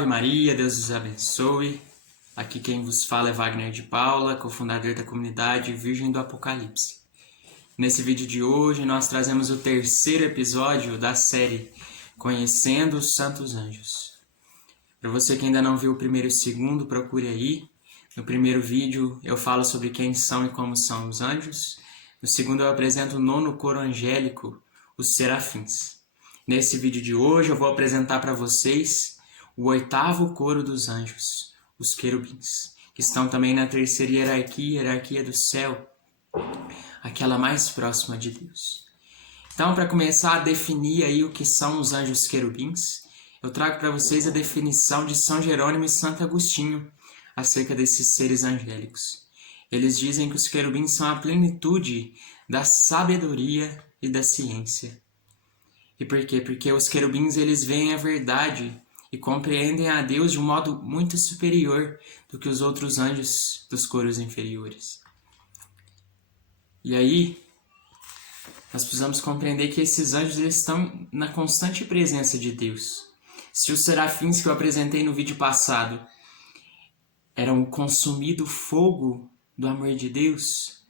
Ave Maria, Deus os abençoe. Aqui quem vos fala é Wagner de Paula, cofundador da comunidade Virgem do Apocalipse. Nesse vídeo de hoje nós trazemos o terceiro episódio da série Conhecendo os Santos Anjos. Para você que ainda não viu o primeiro e o segundo, procure aí. No primeiro vídeo eu falo sobre quem são e como são os anjos. No segundo eu apresento o nono coro angélico, os serafins. Nesse vídeo de hoje eu vou apresentar para vocês o oitavo coro dos anjos, os querubins, que estão também na terceira hierarquia do céu, aquela mais próxima de Deus. Então, para começar a definir aí o que são os anjos querubins, eu trago para vocês a definição de São Jerônimo e Santo Agostinho acerca desses seres angélicos. Eles dizem que os querubins são a plenitude da sabedoria e da ciência. E por quê? Porque os querubins eles veem a verdade e compreendem a Deus de um modo muito superior do que os outros anjos dos coros inferiores. E aí, nós precisamos compreender que esses anjos eles estão na constante presença de Deus. Se os serafins que eu apresentei no vídeo passado eram o consumido fogo do amor de Deus,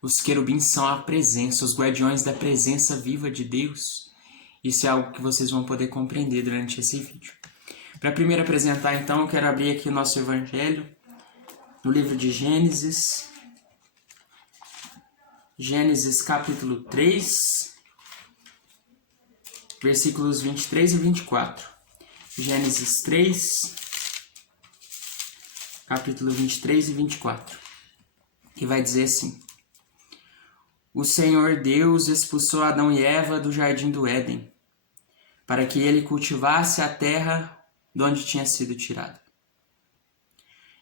os querubins são a presença, os guardiões da presença viva de Deus. Isso é algo que vocês vão poder compreender durante esse vídeo. Para primeiro apresentar, então, eu quero abrir aqui o nosso Evangelho, no livro de Gênesis. Gênesis capítulo 3, versículos 23 e 24. Gênesis 3, capítulo 23 e 24. Que vai dizer assim: O Senhor Deus expulsou Adão e Eva do jardim do Éden, para que ele cultivasse a terra de onde tinha sido tirado.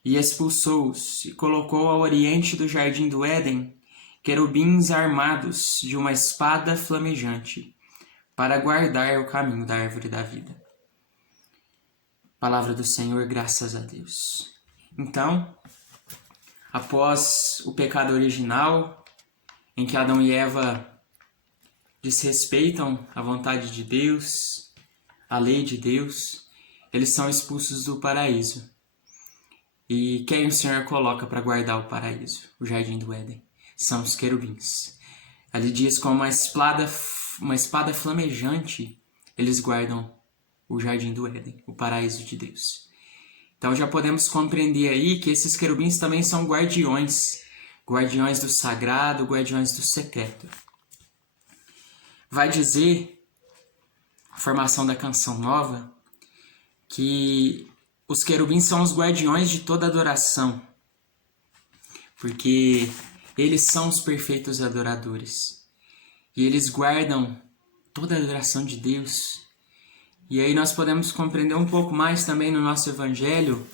E expulsou-os e colocou ao oriente do jardim do Éden querubins armados de uma espada flamejante, para guardar o caminho da árvore da vida. Palavra do Senhor, graças a Deus. Então, após o pecado original, em que Adão e Eva desrespeitam a vontade de Deus, a lei de Deus, eles são expulsos do paraíso. E quem o Senhor coloca para guardar o paraíso, o jardim do Éden? São os querubins. Ali diz com uma espada flamejante, eles guardam o jardim do Éden, o paraíso de Deus. Então já podemos compreender aí que esses querubins também são guardiões do sagrado, guardiões do secreto. Vai dizer a formação da Canção Nova que os querubins são os guardiões de toda adoração, porque eles são os perfeitos adoradores e eles guardam toda a adoração de Deus. E aí nós podemos compreender um pouco mais também no nosso Evangelho,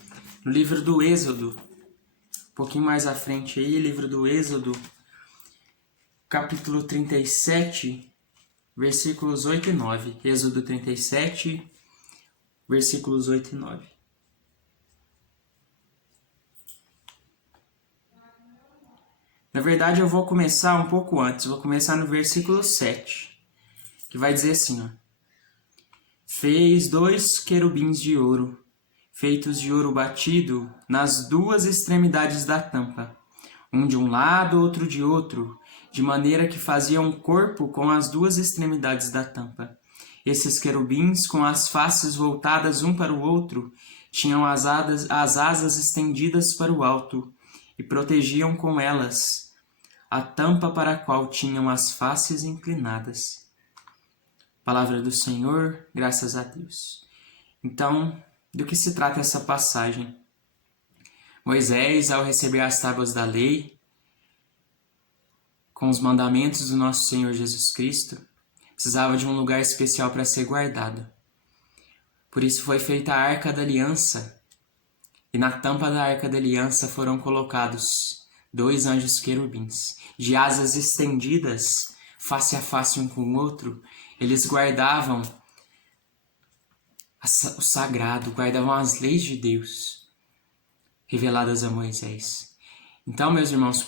no livro do Êxodo, um pouquinho mais à frente aí, livro do Êxodo, capítulo 37, versículos 8 e 9. Êxodo 37, versículos 8 e 9. Na verdade, eu vou começar um pouco antes. Vou começar no versículo 7, que vai dizer assim, ó: Fez 2 querubins de ouro, feitos de ouro batido, nas 2 extremidades da tampa, um de um lado, outro de outro, de maneira que faziam um corpo com as 2 extremidades da tampa. Esses querubins, com as faces voltadas um para o outro, tinham as asas estendidas para o alto e protegiam com elas a tampa para a qual tinham as faces inclinadas. Palavra do Senhor, graças a Deus. Então, do que se trata essa passagem? Moisés, ao receber as tábuas da lei, com os mandamentos do nosso Senhor Jesus Cristo, precisava de um lugar especial para ser guardado. Por isso foi feita a Arca da Aliança, e na tampa da Arca da Aliança foram colocados 2 anjos querubins, de asas estendidas, face a face um com o outro. Eles guardavam o sagrado, guardavam as leis de Deus, reveladas a Moisés. Então, meus irmãos,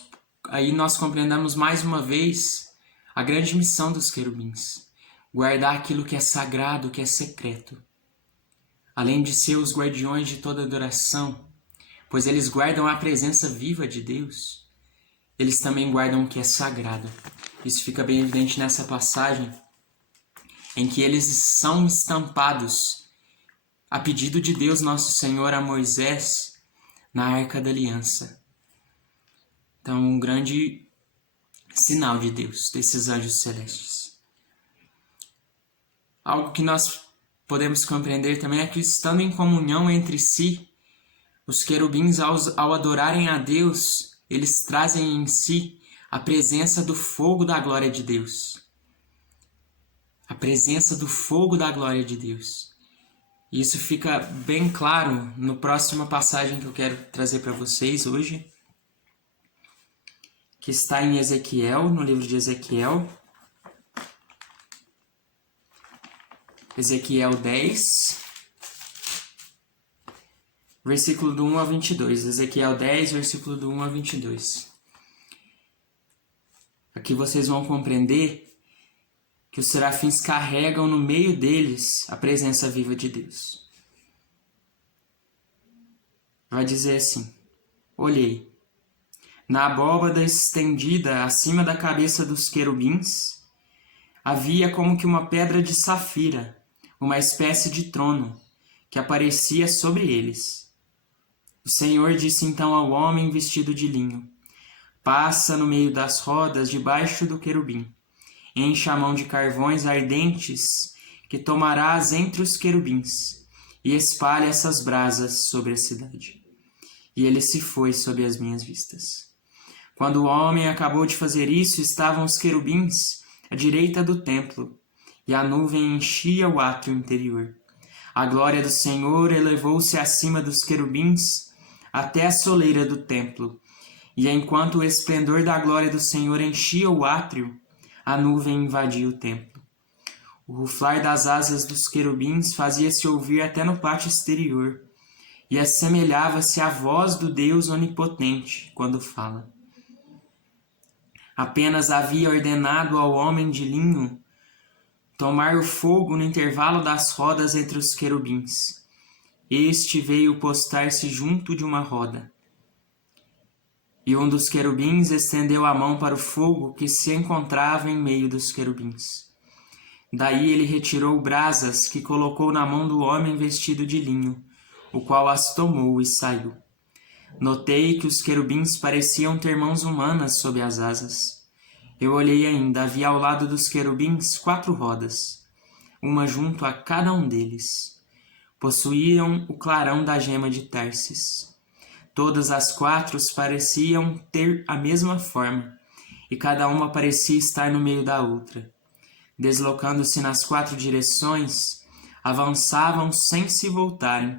aí nós compreendemos mais uma vez a grande missão dos querubins: guardar aquilo que é sagrado, que é secreto. além de ser os guardiões de toda adoração, pois eles guardam a presença viva de Deus, eles também guardam o que é sagrado. Isso fica bem evidente nessa passagem, em que eles são estampados a pedido de Deus Nosso Senhor a Moisés na Arca da Aliança. Então, um grande sinal de Deus, desses anjos celestes. Algo que nós podemos compreender também é que, estando em comunhão entre si, os querubins, ao adorarem a Deus, eles trazem em si a presença do fogo da glória de Deus. A presença do fogo da glória de Deus. E isso fica bem claro no próxima passagem que eu quero trazer para vocês hoje, que está em Ezequiel, no livro de Ezequiel. Ezequiel 10, versículo do 1 ao 22. Ezequiel 10, versículo do 1 ao 22. Aqui vocês vão compreender que os serafins carregam no meio deles a presença viva de Deus. Vai dizer assim: olhei, na abóbada estendida acima da cabeça dos querubins, havia como que uma pedra de safira, uma espécie de trono, que aparecia sobre eles. O Senhor disse então ao homem vestido de linho: passa no meio das rodas debaixo do querubim. Enche a mão de carvões ardentes que tomarás entre os querubins, e espalha essas brasas sobre a cidade. E ele se foi sob as minhas vistas. Quando o homem acabou de fazer isso, estavam os querubins à direita do templo, e a nuvem enchia o átrio interior. A glória do Senhor elevou-se acima dos querubins até a soleira do templo, e enquanto o esplendor da glória do Senhor enchia o átrio, a nuvem invadia o templo. O ruflar das asas dos querubins fazia-se ouvir até no pátio exterior, e assemelhava-se à voz do Deus onipotente quando fala. Apenas havia ordenado ao homem de linho tomar o fogo no intervalo das rodas entre os querubins. Este veio postar-se junto de uma roda. E um dos querubins estendeu a mão para o fogo que se encontrava em meio dos querubins. Daí ele retirou brasas que colocou na mão do homem vestido de linho, o qual as tomou e saiu. Notei que os querubins pareciam ter mãos humanas sob as asas. Eu olhei ainda, havia ao lado dos querubins 4 rodas, uma junto a cada um deles. Possuíam o clarão da gema de Társis. Todas as 4 pareciam ter a mesma forma, e cada uma parecia estar no meio da outra. Deslocando-se nas 4 direções, avançavam sem se voltarem,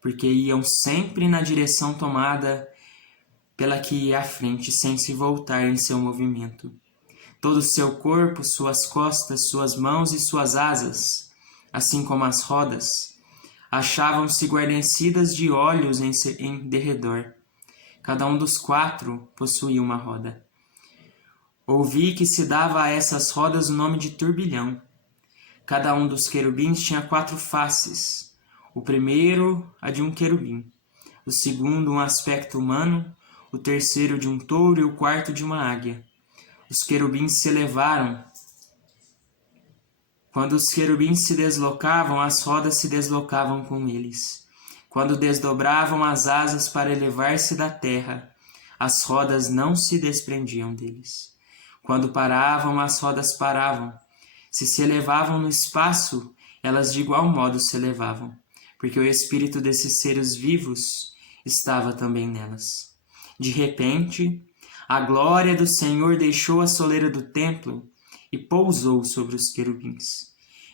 porque iam sempre na direção tomada pela que ia à frente, sem se voltar em seu movimento. Todo o seu corpo, suas costas, suas mãos e suas asas, assim como as rodas, achavam-se guarnecidas de olhos em derredor. Cada um dos 4 possuía uma roda. Ouvi que se dava a essas rodas o nome de turbilhão. Cada um dos querubins tinha 4 faces. O primeiro, a de um querubim. O segundo, um aspecto humano. O terceiro, de um touro. E o quarto, de uma águia. Os querubins se elevaram. Quando os querubins se deslocavam, as rodas se deslocavam com eles. Quando desdobravam as asas para elevar-se da terra, as rodas não se desprendiam deles. Quando paravam, as rodas paravam. Se elevavam no espaço, elas de igual modo se elevavam, porque o espírito desses seres vivos estava também nelas. De repente, a glória do Senhor deixou a soleira do templo e pousou sobre os querubins.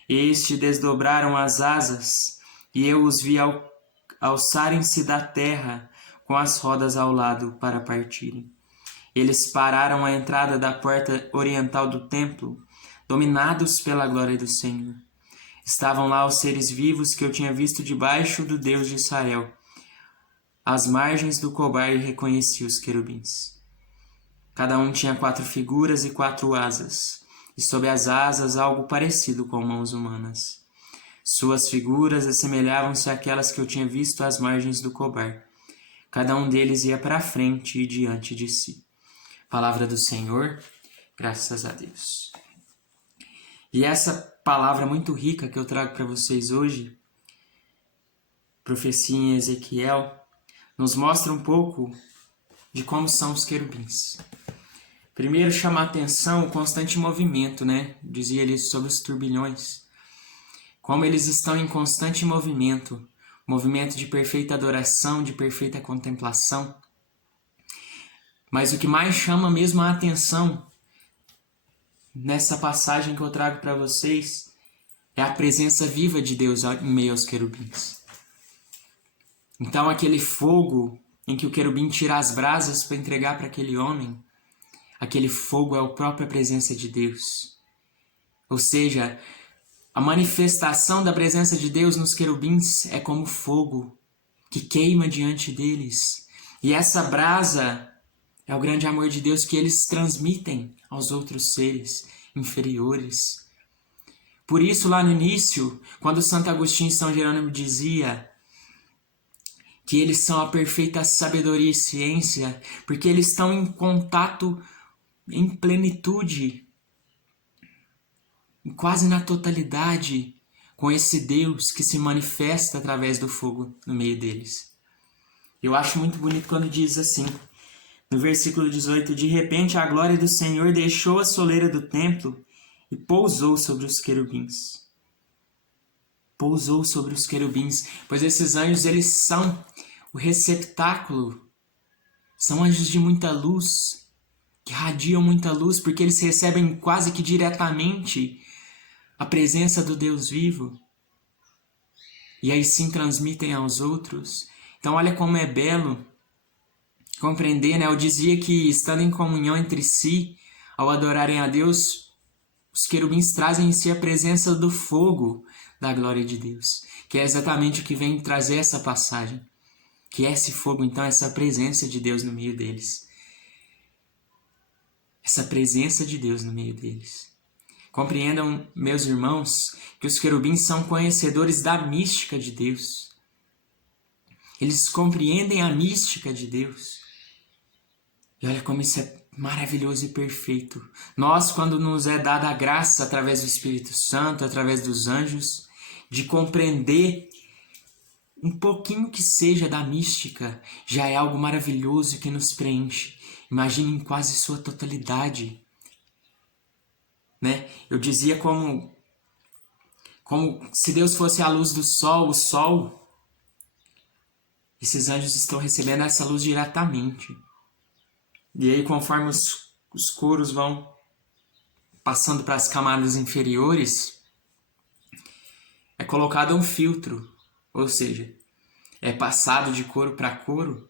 Estes desdobraram as asas, e eu os vi alçarem-se da terra com as rodas ao lado para partirem. Eles pararam à entrada da porta oriental do templo, dominados pela glória do Senhor. Estavam lá os seres vivos que eu tinha visto debaixo do Deus de Israel. Às margens do Cobar reconheci os querubins. Cada um tinha 4 figuras e 4 asas, e sob as asas algo parecido com mãos humanas. Suas figuras assemelhavam-se àquelas que eu tinha visto às margens do Cobar. Cada um deles ia para a frente e diante de si. Palavra do Senhor, graças a Deus. E essa palavra muito rica que eu trago para vocês hoje, profecia em Ezequiel, nos mostra um pouco de como são os querubins. Primeiro chama a atenção o constante movimento, né? Dizia ele sobre os turbilhões. Como eles estão em constante movimento, movimento de perfeita adoração, de perfeita contemplação. Mas o que mais chama mesmo a atenção nessa passagem que eu trago para vocês é a presença viva de Deus em meio aos querubins. Então aquele fogo em que o querubim tira as brasas para entregar para aquele homem, aquele fogo é a própria presença de Deus. Ou seja, a manifestação da presença de Deus nos querubins é como fogo que queima diante deles. E essa brasa é o grande amor de Deus que eles transmitem aos outros seres inferiores. Por isso, lá no início, quando Santo Agostinho e São Jerônimo dizia que eles são a perfeita sabedoria e ciência, porque eles estão em contato, em plenitude, quase na totalidade, com esse Deus que se manifesta através do fogo no meio deles. Eu acho muito bonito quando diz assim, no versículo 18, de repente a glória do Senhor deixou a soleira do templo e pousou sobre os querubins. Pousou sobre os querubins, pois esses anjos, eles são o receptáculo, são anjos de muita luz, que radiam muita luz, porque eles recebem quase que diretamente a presença do Deus vivo, e aí sim transmitem aos outros. Então olha como é belo compreender, né? Eu dizia que estando em comunhão entre si, ao adorarem a Deus, os querubins trazem em si a presença do fogo da glória de Deus, que é exatamente o que vem trazer essa passagem, que é esse fogo, então, essa presença de Deus no meio deles. Essa presença de Deus no meio deles. Compreendam, meus irmãos, que os querubins são conhecedores da mística de Deus. Eles compreendem a mística de Deus. E olha como isso é maravilhoso e perfeito. Nós, quando nos é dada a graça através do Espírito Santo, através dos anjos, de compreender um pouquinho que seja da mística, já é algo maravilhoso que nos preenche. Imagine em quase sua totalidade. Né? Eu dizia como se Deus fosse a luz do sol, o sol, esses anjos estão recebendo essa luz diretamente. E aí, conforme os coros vão passando para as camadas inferiores, é colocado um filtro, ou seja, é passado de coro para coro,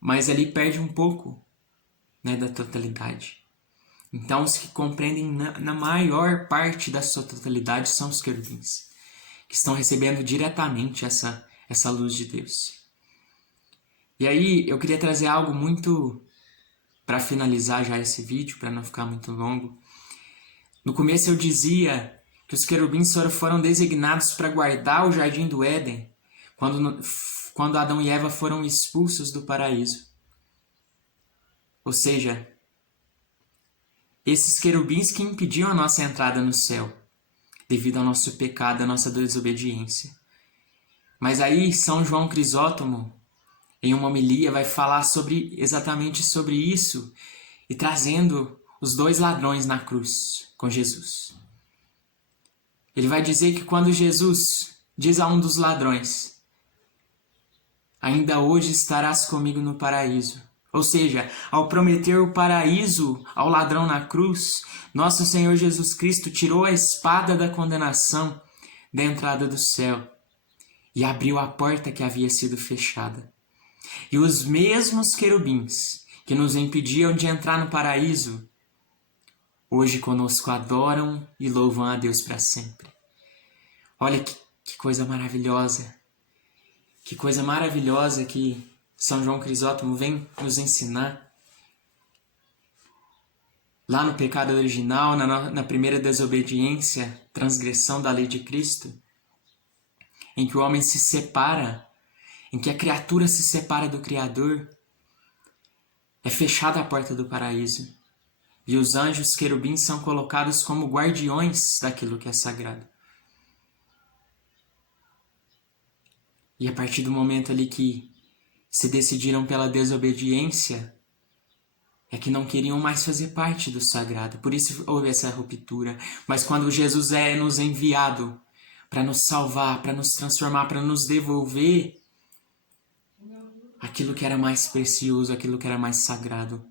mas ali perde um pouco, né, da totalidade. Então, os que compreendem na maior parte da sua totalidade são os querubins, que estão recebendo diretamente essa luz de Deus. E aí, eu queria trazer algo muito, para finalizar já esse vídeo, para não ficar muito longo. No começo eu dizia que os querubins foram designados para guardar o jardim do Éden, quando Adão e Eva foram expulsos do paraíso. Ou seja, esses querubins que impediam a nossa entrada no céu, devido ao nosso pecado, à nossa desobediência. Mas aí São João Crisóstomo, em uma homilia, vai falar exatamente sobre isso, e trazendo os dois ladrões na cruz com Jesus. Ele vai dizer que quando Jesus diz a um dos ladrões, ainda hoje estarás comigo no paraíso. Ou seja, ao prometer o paraíso ao ladrão na cruz, nosso Senhor Jesus Cristo tirou a espada da condenação da entrada do céu e abriu a porta que havia sido fechada. E os mesmos querubins que nos impediam de entrar no paraíso, hoje conosco adoram e louvam a Deus para sempre. Olha que coisa maravilhosa. Que coisa maravilhosa que São João Crisóstomo vem nos ensinar. Lá no pecado original, na primeira desobediência, transgressão da lei de Cristo, em que o homem se separa, em que a criatura se separa do Criador, é fechada a porta do paraíso. E os anjos querubins são colocados como guardiões daquilo que é sagrado. E a partir do momento ali que se decidiram pela desobediência, é que não queriam mais fazer parte do sagrado. Por isso houve essa ruptura. Mas quando Jesus é nos enviado para nos salvar, para nos transformar, para nos devolver aquilo que era mais precioso, aquilo que era mais sagrado,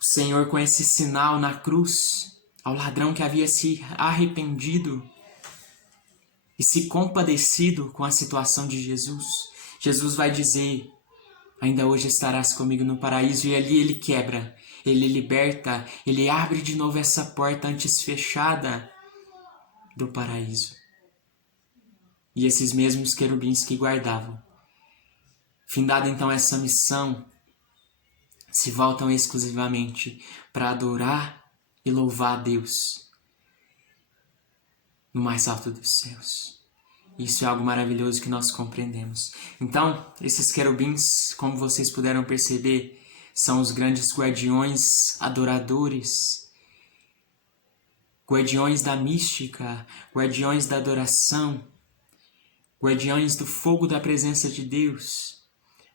o Senhor, com esse sinal na cruz, ao ladrão que havia se arrependido e se compadecido com a situação de Jesus, Jesus vai dizer: ainda hoje estarás comigo no paraíso. E ali ele quebra, ele liberta, ele abre de novo essa porta antes fechada do paraíso. E esses mesmos querubins que guardavam, findada então essa missão, se voltam exclusivamente para adorar e louvar a Deus no mais alto dos céus. Isso é algo maravilhoso que nós compreendemos. Então, esses querubins, como vocês puderam perceber, são os grandes guardiões adoradores, guardiões da mística, guardiões da adoração, guardiões do fogo da presença de Deus.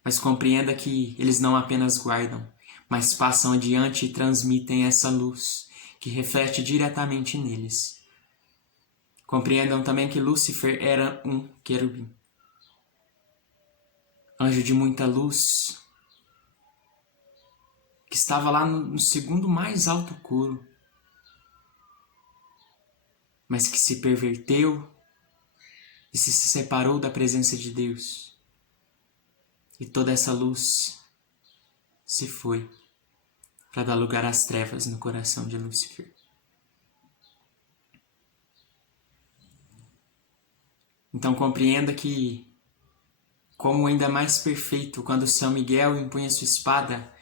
Mas compreenda que eles não apenas guardam, mas passam adiante e transmitem essa luz que reflete diretamente neles. Compreendam também que Lúcifer era um querubim, anjo de muita luz, que estava lá no segundo mais alto coro, mas que se perverteu e se separou da presença de Deus. E toda essa luz se foi para dar lugar às trevas no coração de Lúcifer. Então compreenda que, como ainda mais perfeito, quando São Miguel empunha sua espada,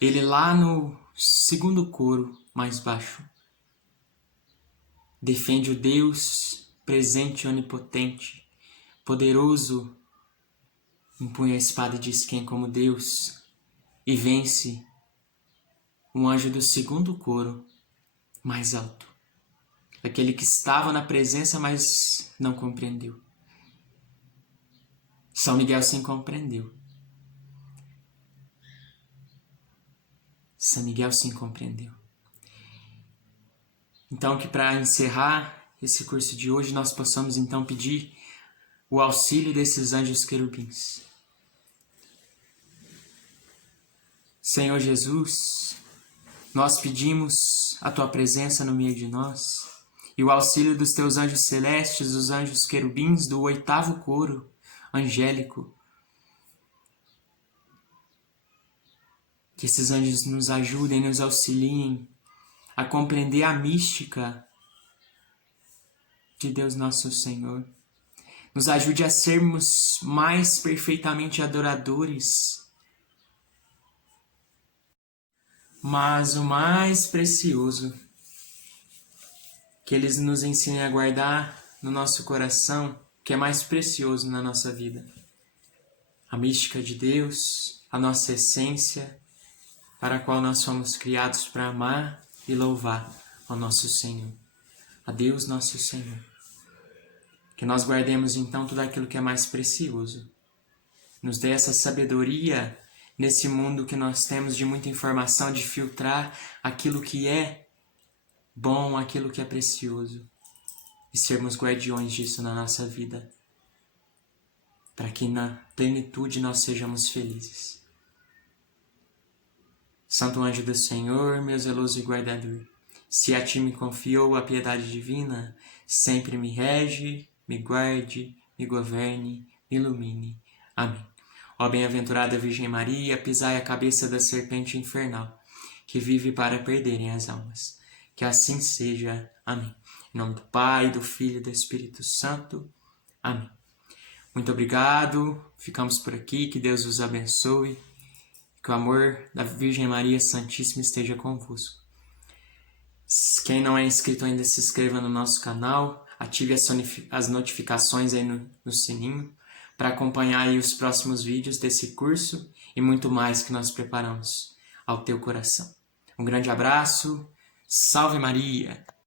ele lá no segundo coro mais baixo defende o Deus presente e onipotente, poderoso, empunha a espada e diz: quem como Deus, e vence um anjo do segundo coro mais alto, aquele que estava na presença, mas não compreendeu. São Miguel sim compreendeu. São Miguel sim compreendeu. Então, que para encerrar esse curso de hoje, nós possamos então pedir o auxílio desses anjos querubins. Senhor Jesus, nós pedimos a Tua presença no meio de nós e o auxílio dos Teus anjos celestes, os anjos querubins do 8º coro angélico. Que esses anjos nos ajudem, nos auxiliem a compreender a mística de Deus nosso Senhor. Nos ajude a sermos mais perfeitamente adoradores. Mas o mais precioso, que eles nos ensinem a guardar no nosso coração, que é mais precioso na nossa vida. A mística de Deus, a nossa essência, para a qual nós fomos criados para amar e louvar ao nosso Senhor, a Deus nosso Senhor. Que nós guardemos então tudo aquilo que é mais precioso. Nos dê essa sabedoria nesse mundo que nós temos de muita informação, de filtrar aquilo que é bom, aquilo que é precioso, e sermos guardiões disso na nossa vida, para que na plenitude nós sejamos felizes. Santo anjo do Senhor, meu zeloso e guardador, se a ti me confiou a piedade divina, sempre me rege, me guarde, me governe, me ilumine. Amém. Ó bem-aventurada Virgem Maria, pisai a cabeça da serpente infernal, que vive para perderem as almas. Que assim seja. Amém. Em nome do Pai, do Filho e do Espírito Santo. Amém. Muito obrigado. Ficamos por aqui. Que Deus os abençoe. Que o amor da Virgem Maria Santíssima esteja convosco. Quem não é inscrito ainda, se inscreva no nosso canal, ative as notificações aí no sininho para acompanhar aí os próximos vídeos desse curso e muito mais que nós preparamos ao teu coração. Um grande abraço, salve Maria!